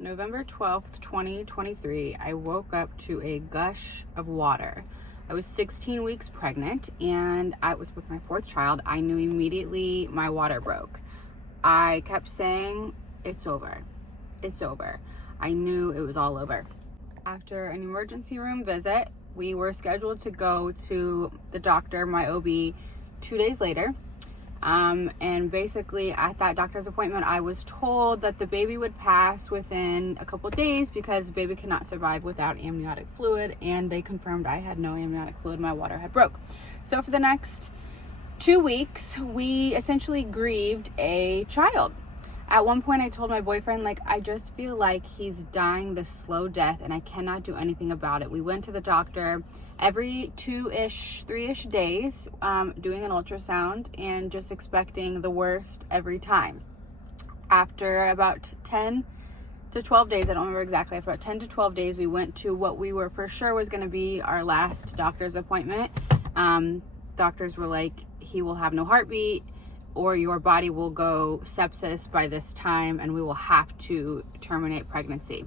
November 12th, 2023, I woke up to a gush of water. I was 16 weeks pregnant and I was with my fourth child. I knew immediately my water broke. I kept saying, it's over. It's over. I knew it was all over. After an emergency room visit, we were scheduled to go to the doctor, my OB, 2 days later. And basically at that doctor's appointment, I was told that the baby would pass within a couple days because the baby cannot survive without amniotic fluid. And they confirmed I had no amniotic fluid. My water had broke. So for the next 2 weeks, we essentially grieved a child. At one point I told my boyfriend, I just feel like he's dying this slow death and I cannot do anything about it. We went to the doctor every 3-ish days, doing an ultrasound and just expecting the worst every time. After about 10 to 12 days, I don't remember exactly, after about 10 to 12 days, we went to what we were for sure was going to be our last doctor's appointment. Doctors were like, he will have no heartbeat, or your body will go sepsis by this time and we will have to terminate pregnancy.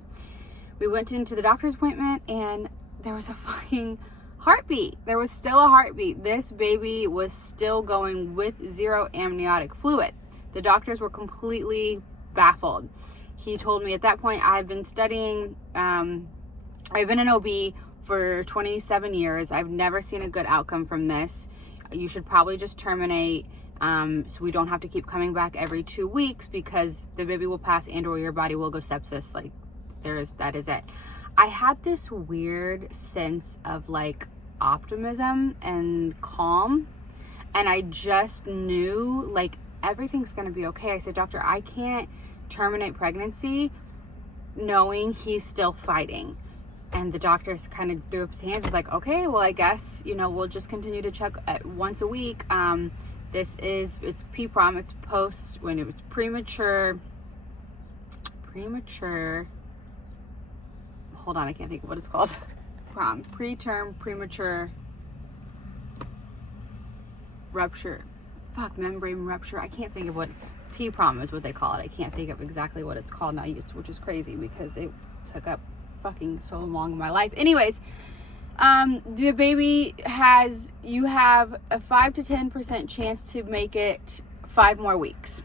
We went into the doctor's appointment and there was a fucking heartbeat. There was still a heartbeat. This baby was still going with zero amniotic fluid. The doctors were completely baffled. He told me at that point, I've been studying, I've been an OB for 27 years. I've never seen a good outcome from this. You should probably just terminate, so we don't have to keep coming back every 2 weeks because the baby will pass and or your body will go sepsis. That is it. I had this weird sense of optimism and calm, and I just knew everything's gonna be okay. I said, doctor, I can't terminate pregnancy knowing he's still fighting. And the doctor kind of threw up his hands, was like, okay, well, I guess, we'll just continue to check once a week. It's PPROM, it's when it was premature, hold on, I can't think of what it's called. Preterm premature rupture. Membrane rupture. I can't think of what PPROM is what they call it. I can't think of exactly what it's called now, which is crazy because it took up fucking so long in my life. Anyways, the baby you have a 5 to 10% chance to make it 5 more weeks.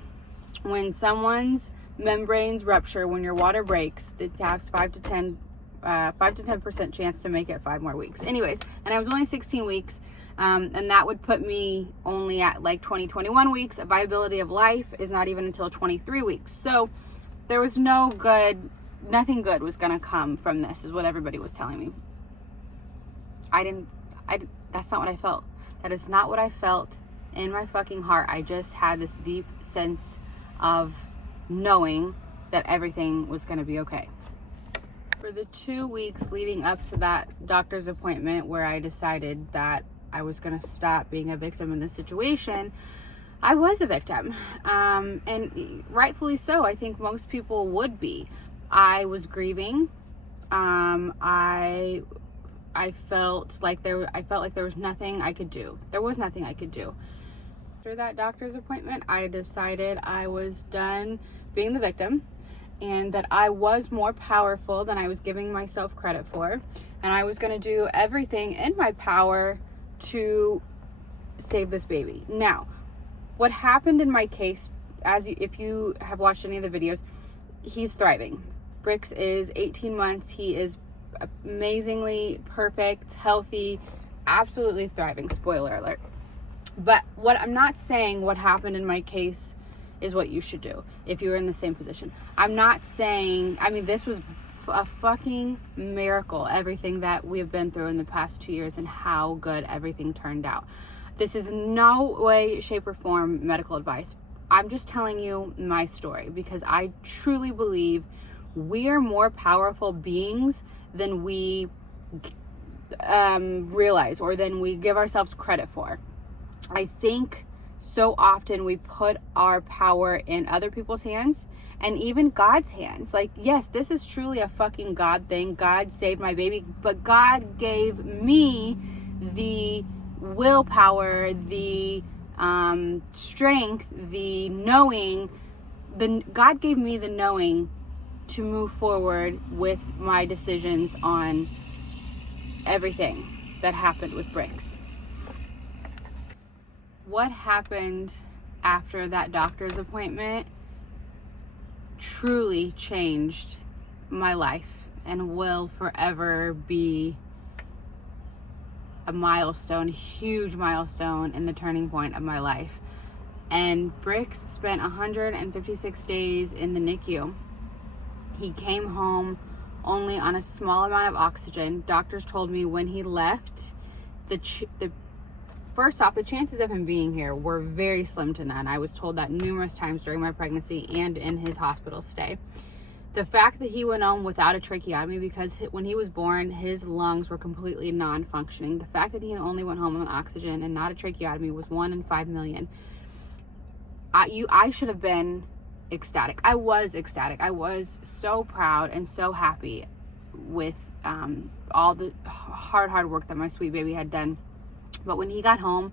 When someone's membranes rupture, when your water breaks, it has 5 to 10% chance to make it 5 more weeks. Anyways, and I was only 16 weeks, and that would put me only at 21 weeks. Viability of life is not even until 23 weeks. So there was nothing good was gonna come from this, is what everybody was telling me. That's not what I felt. That is not what I felt in my fucking heart. I just had this deep sense of knowing that everything was gonna be okay. For the 2 weeks leading up to that doctor's appointment where I decided that I was gonna stop being a victim in this situation, I was a victim. And rightfully so. I think most people would be. I was grieving. I felt like there was nothing I could do. There was nothing I could do. After that doctor's appointment, I decided I was done being the victim and that I was more powerful than I was giving myself credit for. And I was going to do everything in my power to save this baby. Now, what happened in my case, if you have watched any of the videos, he's thriving. Brix is 18 months. He is amazingly perfect, healthy, absolutely thriving. Spoiler alert. But what I'm not saying what happened in my case is what you should do if you're in the same position. I'm not saying, this was a fucking miracle, everything that we have been through in the past 2 years and how good everything turned out. This is no way, shape, or form medical advice. I'm just telling you my story because I truly believe we are more powerful beings than we realize or than we give ourselves credit for. I think so often we put our power in other people's hands and even God's hands. Yes, this is truly a fucking God thing. God saved my baby, but God gave me the willpower, the strength, the knowing. God gave me the knowing to move forward with my decisions on everything that happened with Brix. What happened after that doctor's appointment truly changed my life and will forever be a milestone, a huge milestone in the turning point of my life. And Brix spent 156 days in the NICU. He came home only on a small amount of oxygen. Doctors told me when he left, first off, the chances of him being here were very slim to none. I was told that numerous times during my pregnancy and in his hospital stay. The fact that he went home without a tracheotomy, because when he was born, his lungs were completely non-functioning. The fact that he only went home on oxygen and not a tracheotomy was 1 in 5 million. I should have been ecstatic. I was ecstatic. I was so proud and so happy with all the hard work that my sweet baby had done. But when he got home,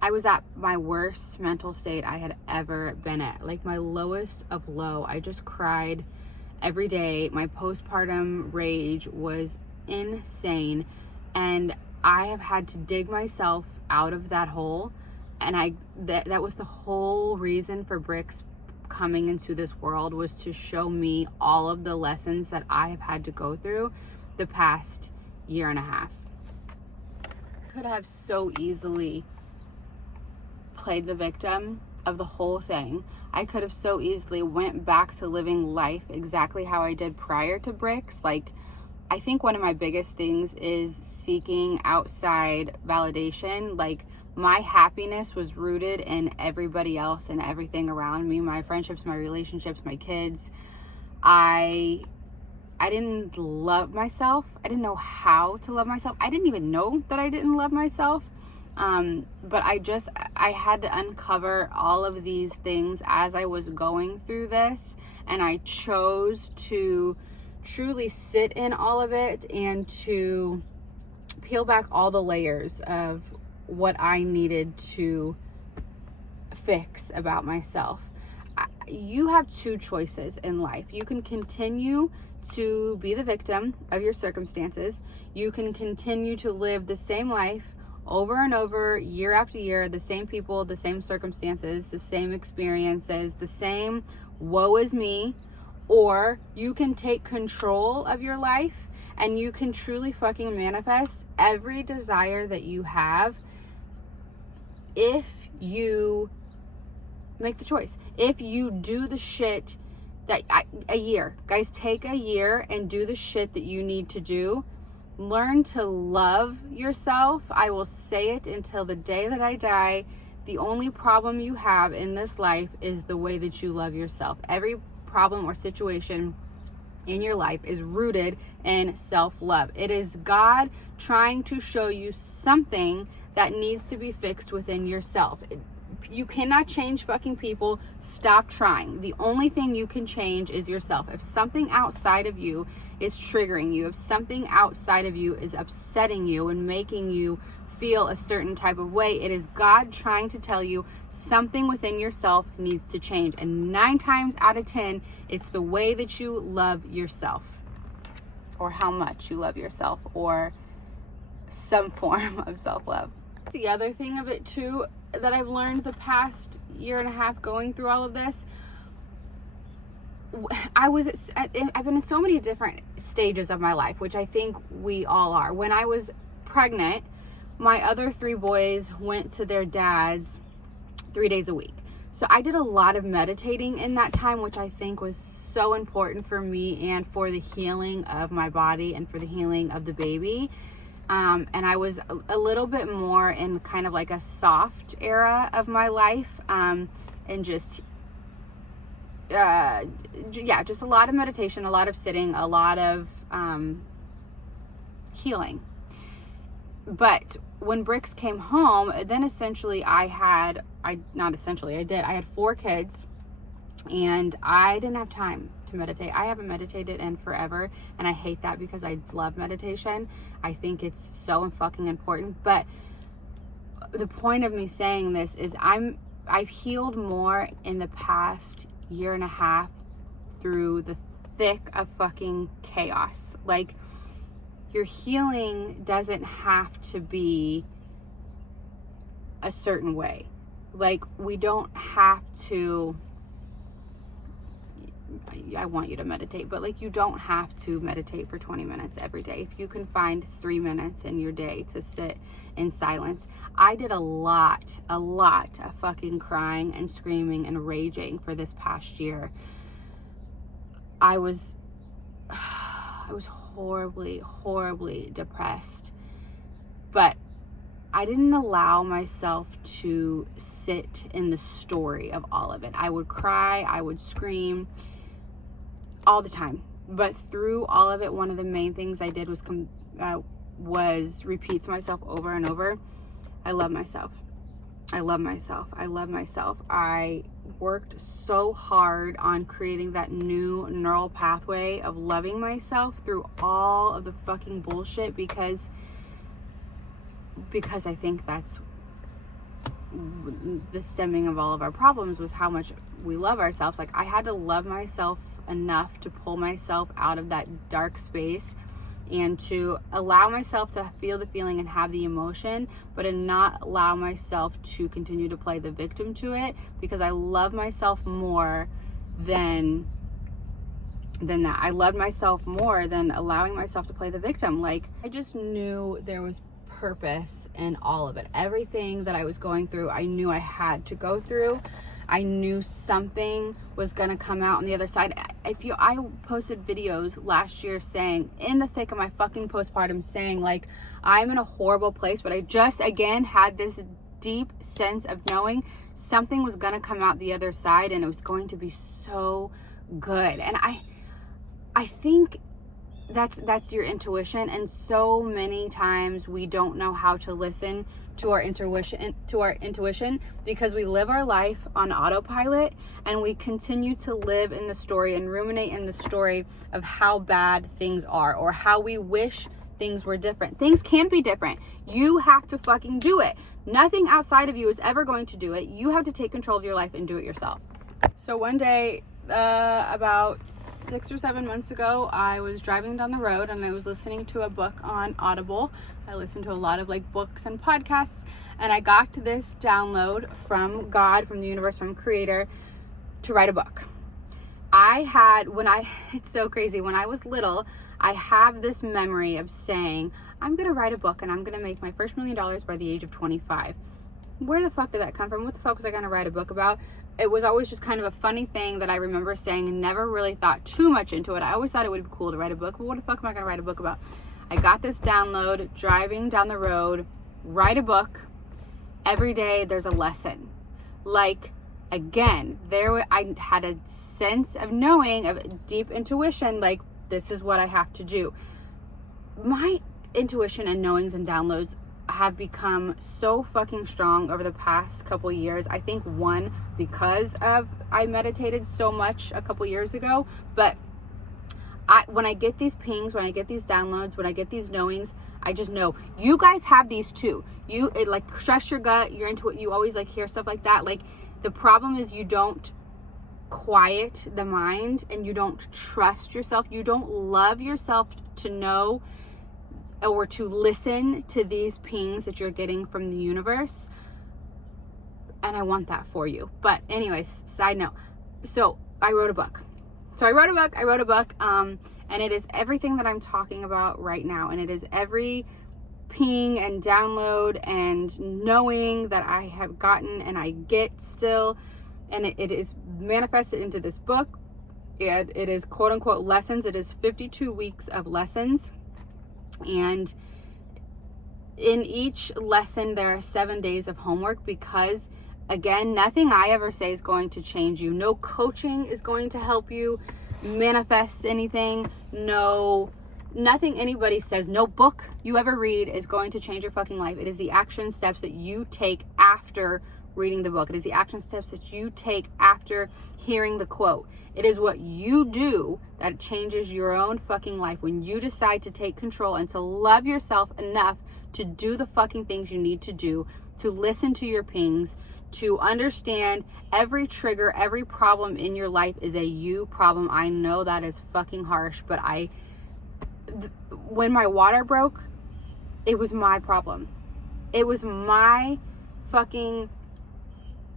I was at my worst mental state I had ever been at. Like my lowest of low. I just cried every day. My postpartum rage was insane. And I have had to dig myself out of that hole. And that was the whole reason for Brix coming into this world, was to show me all of the lessons that I have had to go through the past year and a half. Could have so easily played the victim of the whole thing. I could have so easily went back to living life exactly how I did prior to Brix. Like, I think one of my biggest things is seeking outside validation. Like, my happiness was rooted in everybody else and everything around me, my friendships, my relationships, my kids. I didn't love myself. I didn't know how to love myself. I didn't even know that I didn't love myself. But I had to uncover all of these things as I was going through this, and I chose to truly sit in all of it and to peel back all the layers of what I needed to fix about myself. You have two choices in life. You can continue to be the victim of your circumstances. You can continue to live the same life over and over, year after year, the same people, the same circumstances, the same experiences, the same woe is me. Or you can take control of your life and you can truly fucking manifest every desire that you have if you make the choice. If you do the shit that a year, guys, take a year and do the shit that you need to do. Learn to love yourself. I will say it until the day that I die. The only problem you have in this life is the way that you love yourself. Every problem or situation in your life is rooted in self-love. It is God trying to show you something that needs to be fixed within yourself. You cannot change fucking people. Stop trying. The only thing you can change is yourself. If something outside of you is triggering you, if something outside of you is upsetting you and making you feel a certain type of way, it is God trying to tell you something within yourself needs to change. And 9 times out of 10, it's the way that you love yourself, or how much you love yourself, or some form of self-love. The other thing of it too that I've learned the past year and a half going through all of this, I've been in so many different stages of my life, which I think we all are. When I was pregnant, my other 3 boys went to their dads 3 days a week. So I did a lot of meditating in that time, which I think was so important for me and for the healing of my body and for the healing of the baby. And I was a little bit more in kind of like a soft era of my life, and just a lot of meditation, a lot of sitting, a lot of healing. But when Brix came home, then essentially I had 4 kids, and I didn't have time to meditate. I haven't meditated in forever, and I hate that because I love meditation. I think it's so fucking important. But the point of me saying this is I've healed more in the past year and a half through the thick of fucking chaos. Like, your healing doesn't have to be a certain way. Like, we don't have to, I want you to meditate, but like, you don't have to meditate for 20 minutes every day. If you can find 3 minutes in your day to sit in silence. I did a lot of fucking crying and screaming and raging for this past year. I was horribly depressed, but I didn't allow myself to sit in the story of all of it. I would cry, I would scream all the time. But through all of it, one of the main things I did was repeat to myself over and over, I love myself. I love myself. I love myself. I worked so hard on creating that new neural pathway of loving myself through all of the fucking bullshit because I think that's the stemming of all of our problems, was how much we love ourselves. Like, I had to love myself enough to pull myself out of that dark space and to allow myself to feel the feeling and have the emotion, but to not allow myself to continue to play the victim to it, because I love myself more than that. I loved myself more than allowing myself to play the victim. Like, I just knew there was purpose in all of it. Everything that I was going through, I knew I had to go through. I knew something was gonna come out on the other side. I posted videos last year saying, in the thick of my fucking postpartum, saying like, I'm in a horrible place, but I just again had this deep sense of knowing something was gonna come out the other side and it was going to be so good. And I think that's your intuition, and so many times we don't know how to listen to our intuition because we live our life on autopilot, and we continue to live in the story and ruminate in the story of how bad things are or how we wish things were different. Things can be different. You have to fucking do it. Nothing outside of you is ever going to do it. You have to take control of your life and do it yourself. So one day, about 6 or 7 months ago, I was driving down the road and I was listening to a book on Audible. I listen to a lot of like books and podcasts, and I got this download from God, from the universe, from Creator, to write a book. It's so crazy. When I was little, I have this memory of saying, I'm going to write a book and I'm going to make my first $1 million by the age of 25. Where the fuck did that come from? What the fuck was I going to write a book about? It was always just kind of a funny thing that I remember saying and never really thought too much into it. I always thought it would be cool to write a book, but what the fuck am I going to write a book about? I got this download, driving down the road, write a book. Every day there's a lesson. Like, again, I had a sense of knowing, of deep intuition, like, this is what I have to do. My intuition and knowings and downloads have become so fucking strong over the past couple years. I think one, because of I meditated so much a couple years ago, but when I get these pings, when I get these downloads, when I get these knowings, I just know. You guys have these too. It like trust your gut, you're into it, you always like hear stuff like that. Like, the problem is you don't quiet the mind and you don't trust yourself. You don't love yourself to know or to listen to these pings that you're getting from the universe. And I want that for you. But anyways, side note. So I wrote a book. And it is everything that I'm talking about right now. And it is every ping and download and knowing that I have gotten and I get still. And it is manifested into this book. It is quote unquote lessons. It is 52 weeks of lessons. And in each lesson, there are 7 days of homework because, again, nothing I ever say is going to change you. No coaching is going to help you manifest anything. Nothing anybody says, no book you ever read is going to change your fucking life. It is the action steps that you take after reading the book. It is the action steps that you take after hearing the quote. It is what you do that changes your own fucking life. When you decide to take control and to love yourself enough to do the fucking things you need to do, to listen to your pings, to understand every trigger, every problem in your life is a you problem. I know that is fucking harsh, but when my water broke, it was my problem. It was my fucking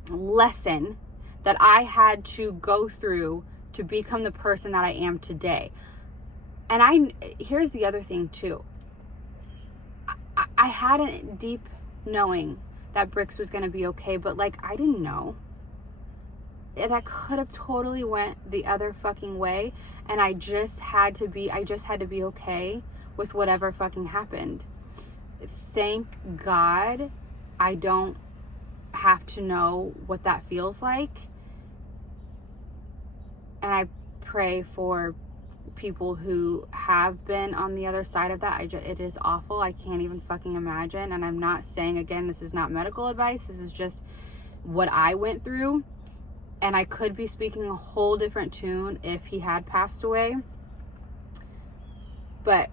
lesson that I had to go through to become the person that I am today. And here's the other thing too. I had a deep knowing that Brix was going to be okay, but like, I didn't know. That could have totally went the other fucking way, and I just had to be okay with whatever fucking happened. Thank God I don't have to know what that feels like. And I pray for people who have been on the other side of that. It is awful. I can't even fucking imagine. And I'm not saying, again, this is not medical advice. This is just what I went through. And I could be speaking a whole different tune if he had passed away. But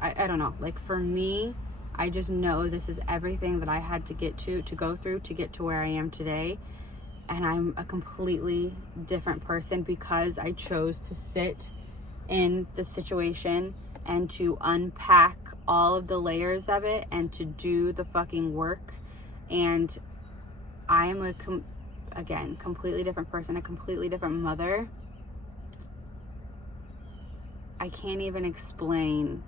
I don't know. Like, for me, I just know this is everything that I had to go through to get to where I am today. And I'm a completely different person because I chose to sit in the situation and to unpack all of the layers of it and to do the fucking work. And I am again, completely different person, a completely different mother. I can't even explain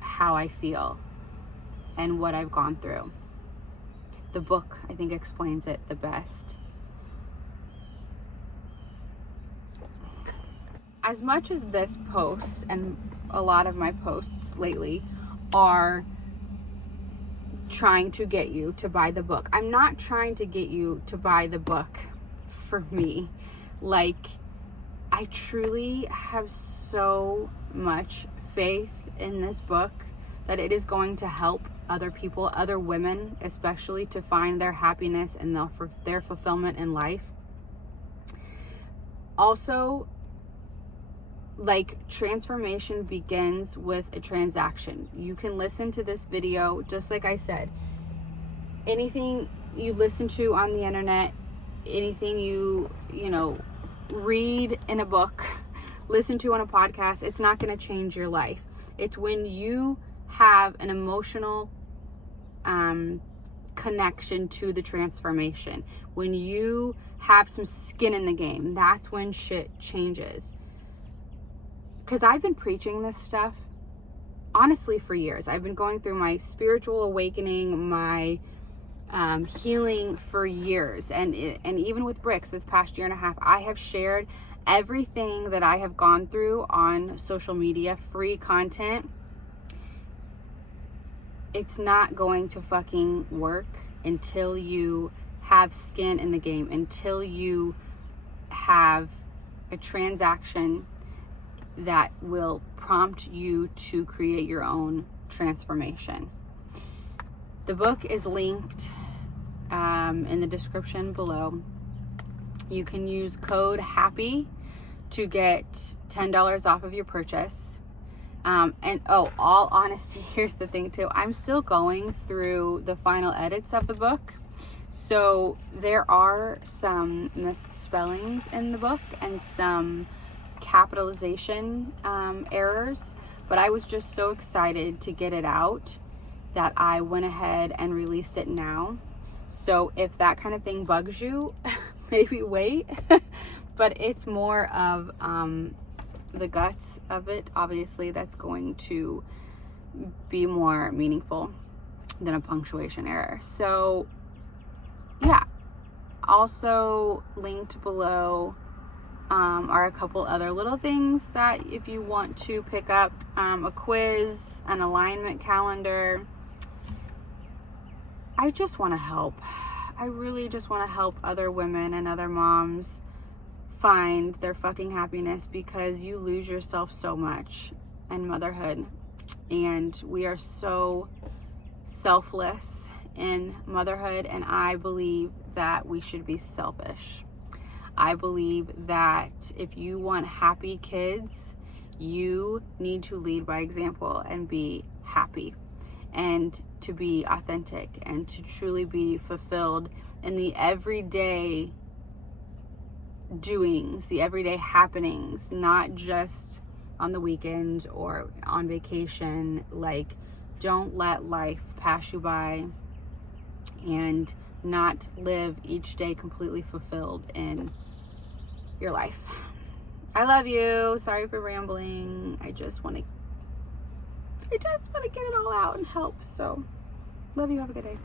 how I feel and what I've gone through. The book, I think, explains it the best. As much as this post and a lot of my posts lately are trying to get you to buy the book, I'm not trying to get you to buy the book for me. Like, I truly have so much faith in this book that it is going to help other people, other women especially, to find their happiness and their fulfillment in life. Also, like, transformation begins with a transaction. You can listen to this video, just like I said, anything you listen to on the internet, anything you read in a book, listen to on a podcast, it's not going to change your life. It's when you have an emotional connection to the transformation, when you have some skin in the game, that's when shit changes. Because I've been preaching this stuff honestly for years. I've been going through my spiritual awakening, my healing for years, and even with Brix this past year and a half, I have shared everything that I have gone through on social media, free content. It's not going to fucking work until you have skin in the game, until you have a transaction that will prompt you to create your own transformation. The book is linked in the description below. You can use code HAPPY to get $10 off of your purchase. All honesty, here's the thing too. I'm still going through the final edits of the book. So there are some misspellings in the book and some capitalization errors, but I was just so excited to get it out that I went ahead and released it now. So if that kind of thing bugs you, maybe wait. But it's more of the guts of it, obviously, that's going to be more meaningful than a punctuation error. So yeah, also linked below are a couple other little things that if you want to pick up, a quiz, an alignment calendar. I just want to help. I really just want to help other women and other moms find their fucking happiness, because you lose yourself so much in motherhood, and we are so selfless in motherhood, and I believe that we should be selfish. I believe that if you want happy kids, You need to lead by example and be happy, and to be authentic, and to truly be fulfilled in the everyday doings, the everyday happenings, not just on the weekends or on vacation. Like, don't let life pass you by and not live each day completely fulfilled in your life. I love you. Sorry for rambling. I just want to get it all out and help. So, love you. Have a good day.